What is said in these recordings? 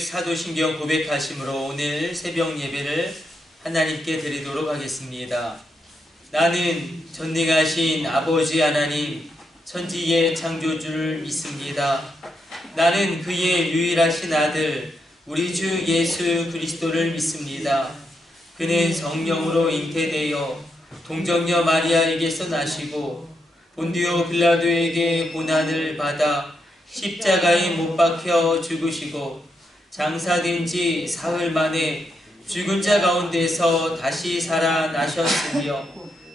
사도신경 고백하심으로 오늘 새벽 예배를 하나님께 드리도록 하겠습니다. 나는 전능하신 아버지 하나님 천지의 창조주를 믿습니다. 나는 그의 유일하신 아들 우리 주 예수 그리스도를 믿습니다. 그는 성령으로 잉태되어 동정녀 마리아에게서 나시고 본디오 빌라도에게 고난을 받아 십자가에 못 박혀 죽으시고 장사된 지 사흘 만에 죽은 자 가운데서 다시 살아나셨으며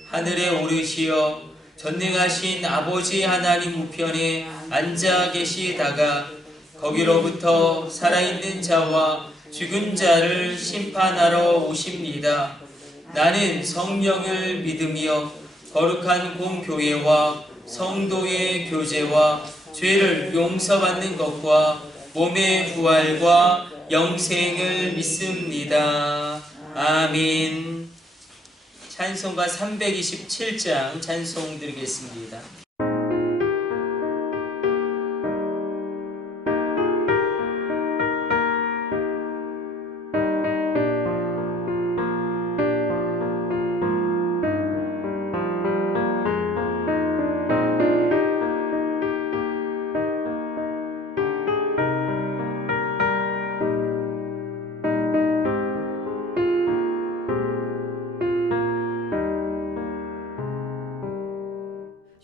하늘에 오르시어 전능하신 아버지 하나님 우편에 앉아 계시다가 거기로부터 살아있는 자와 죽은 자를 심판하러 오십니다. 나는 성령을 믿으며 거룩한 공교회와 성도의 교제와 죄를 용서받는 것과 몸의 부활과 영생을 믿습니다. 아멘. 찬송가 327장 찬송 드리겠습니다.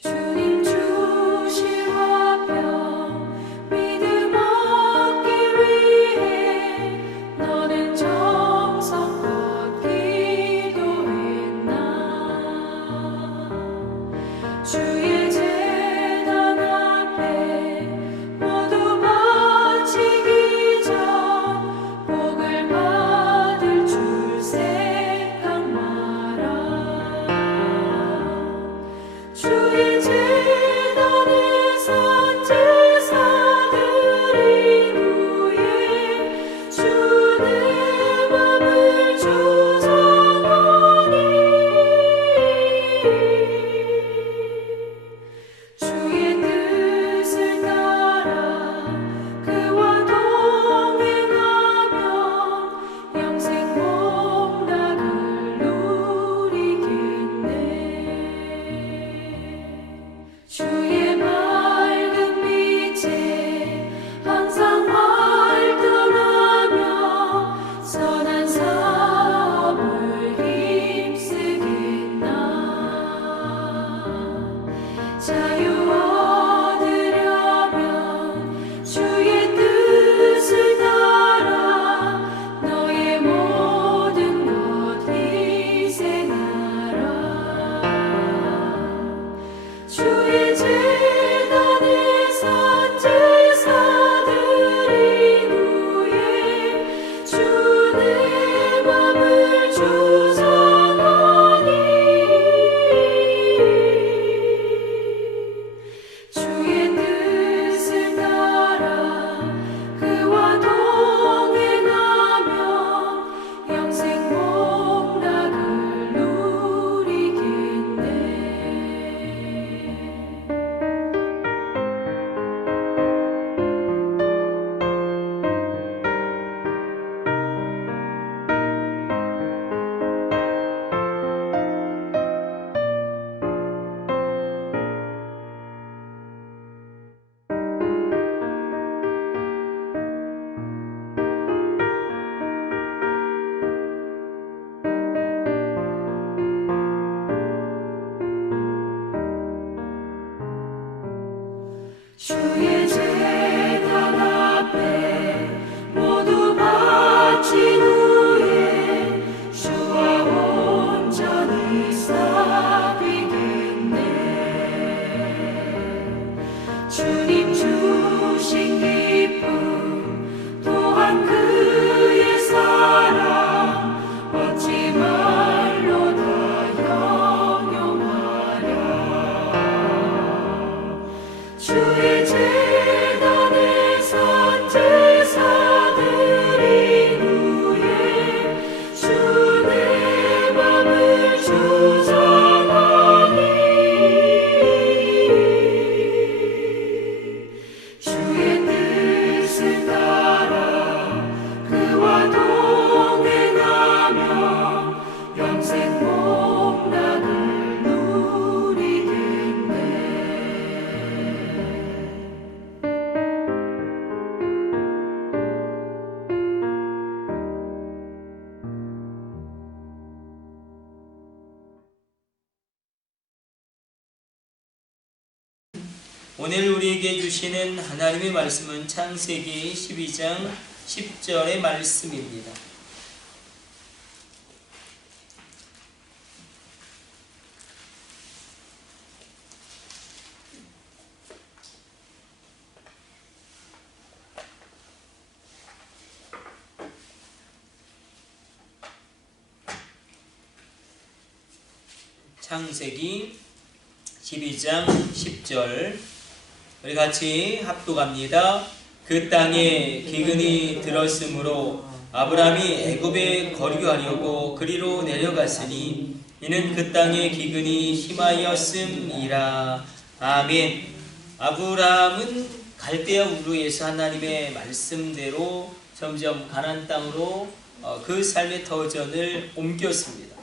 주님 영생 복락을 누리겠네. 오늘 우리에게 주시는 하나님의 말씀은 창세기 12장 10절의 말씀입니다. 창세기 12장 10절 우리 같이 합독합니다. 그 땅에 기근이 들었으므로 아브라함이 애굽에 거류하려고 그리로 내려갔으니 이는 그 땅에 기근이 심하였음이라. 아멘. 아브라함은 갈대아 우르에서 하나님의 말씀대로 점점 가나안 땅으로 그 삶의 터전을 옮겼습니다.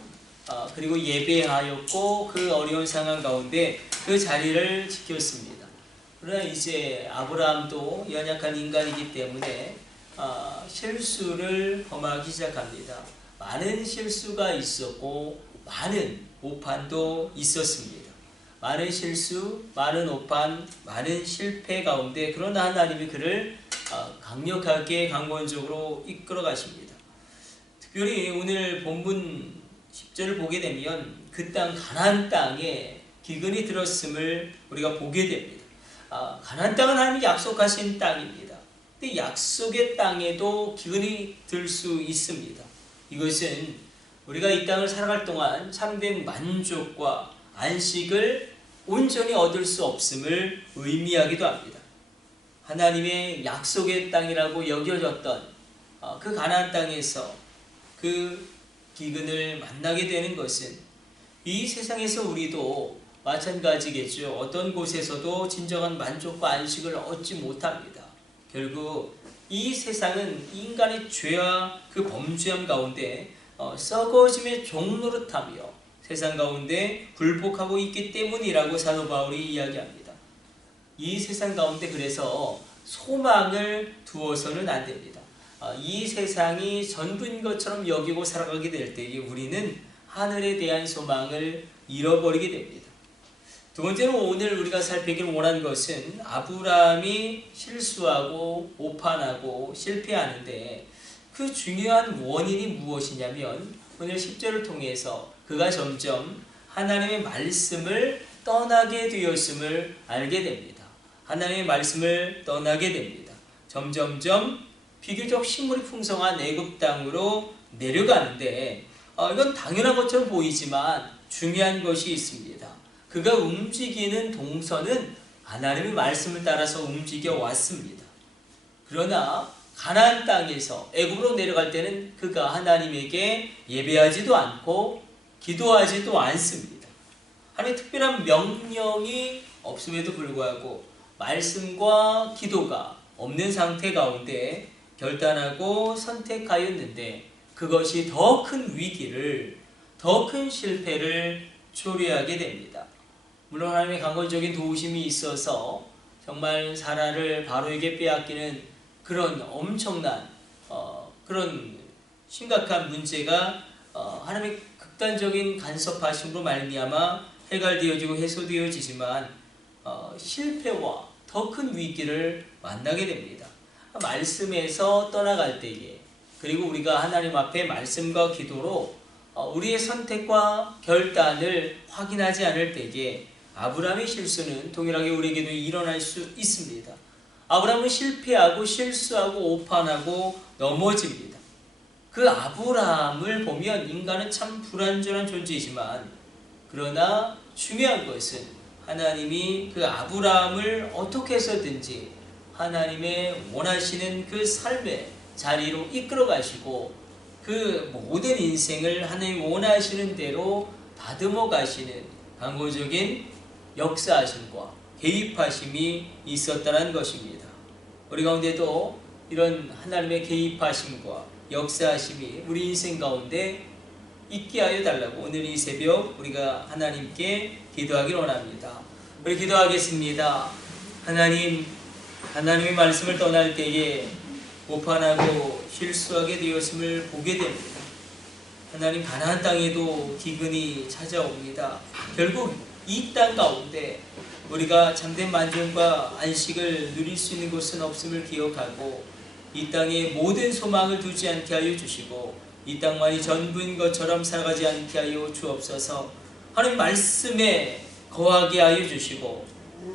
그리고 예배하였고 그 어려운 상황 가운데 그 자리를 지켰습니다. 그러나 이제 아브라함도 연약한 인간이기 때문에 실수를 범하기 시작합니다. 많은 실수가 있었고 많은 오판도 있었습니다. 많은 실수, 많은 오판, 많은 실패 가운데 그러나 하나님이 그를 강력하게 강권적으로 이끌어 가십니다. 특별히 오늘 본문 10절을 보게 되면 그 땅 가나안 땅에 기근이 들었음을 우리가 보게 됩니다. 가나안 땅은 하나님이 약속하신 땅입니다. 근데 약속의 땅에도 기근이 들 수 있습니다. 이것은 우리가 이 땅을 살아갈 동안 참된 만족과 안식을 온전히 얻을 수 없음을 의미하기도 합니다. 하나님의 약속의 땅이라고 여겨졌던 그 가나안 땅에서 그 기근을 만나게 되는 것은 이 세상에서 우리도 마찬가지겠죠. 어떤 곳에서도 진정한 만족과 안식을 얻지 못합니다. 결국 이 세상은 인간의 죄와 그 범죄함 가운데 썩어짐의 종노릇하며 세상 가운데 굴복하고 있기 때문이라고 사도 바울이 이야기합니다. 이 세상 가운데 그래서 소망을 두어서는 안 됩니다. 이 세상이 전부인 것처럼 여기고 살아가게 될 때에 우리는 하늘에 대한 소망을 잃어버리게 됩니다. 두 번째로 오늘 우리가 살피기를 원하는 것은 아브라함이 실수하고 오판하고 실패하는데 그 중요한 원인이 무엇이냐면 오늘 10절을 통해서 그가 점점 하나님의 말씀을 떠나게 되었음을 알게 됩니다. 하나님의 말씀을 떠나게 됩니다. 점점점 비교적 식물이 풍성한 애굽 땅으로 내려가는데 이건 당연한 것처럼 보이지만 중요한 것이 있습니다. 그가 움직이는 동선은 하나님의 말씀을 따라서 움직여 왔습니다. 그러나 가나안 땅에서 애굽으로 내려갈 때는 그가 하나님에게 예배하지도 않고 기도하지도 않습니다. 하나님의 특별한 명령이 없음에도 불구하고 말씀과 기도가 없는 상태 가운데 결단하고 선택하였는데 그것이 더 큰 위기를, 더 큰 실패를 초래하게 됩니다. 물론 하나님의 강권적인 도우심이 있어서 정말 사라를 바로에게 빼앗기는 그런 엄청난 그런 심각한 문제가 하나님의 극단적인 간섭하심으로 말미암아 해결되어지고 해소되어지지만 실패와 더 큰 위기를 만나게 됩니다. 말씀에서 떠나갈 때에 그리고 우리가 하나님 앞에 말씀과 기도로 우리의 선택과 결단을 확인하지 않을 때에 아브라함의 실수는 동일하게 우리에게도 일어날 수 있습니다. 아브라함은 실패하고 실수하고 오판하고 넘어집니다. 그 아브라함을 보면 인간은 참 불완전한 존재이지만 그러나 중요한 것은 하나님이 그 아브라함을 어떻게 해서든지 하나님의 원하시는 그 삶의 자리로 이끌어 가시고 그 모든 인생을 하나님이 원하시는 대로 다듬어 가시는 강고적인 역사하심과 개입하심이 있었다는 것입니다. 우리 가운데도 이런 하나님의 개입하심과 역사하심이 우리 인생 가운데 있게 하여 달라고 오늘 이 새벽 우리가 하나님께 기도하길 원합니다. 우리 기도하겠습니다. 하나님의 말씀을 떠날 때에 오판하고 실수하게 되었음을 보게 됩니다. 하나님, 가나안 땅에도 기근이 찾아옵니다. 결국 이 땅 가운데 우리가 참된 만족과 안식을 누릴 수 있는 곳은 없음을 기억하고 이 땅에 모든 소망을 두지 않게 하여 주시고 이 땅만이 전부인 것처럼 살아가지 않게 하여 주옵소서. 하나님 말씀에 거하게 하여 주시고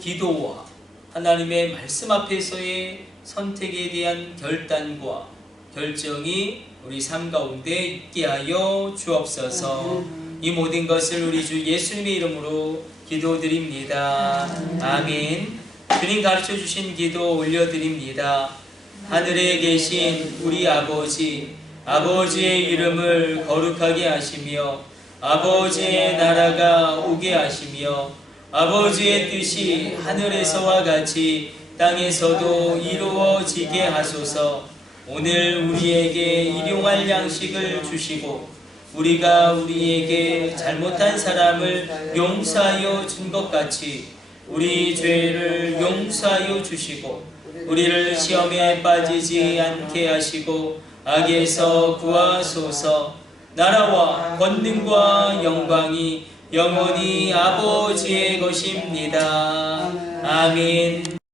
기도와 하나님의 말씀 앞에서의 선택에 대한 결단과 결정이 우리 삶 가운데 있게 하여 주옵소서. 이 모든 것을 우리 주 예수님의 이름으로 기도드립니다. 아멘. 주님 가르쳐 주신 기도 올려드립니다. 하늘에 계신 우리 아버지, 아버지의 이름을 거룩하게 하시며 아버지의 나라가 오게 하시며 아버지의 뜻이 하늘에서와 같이 땅에서도 이루어지게 하소서. 오늘 우리에게 일용할 양식을 주시고 우리가 우리에게 잘못한 사람을 용서하여 준 것 같이 우리 죄를 용서하여 주시고 우리를 시험에 빠지지 않게 하시고 악에서 구하소서. 나라와 권능과 영광이 영원히 아버지의 것입니다. 아멘.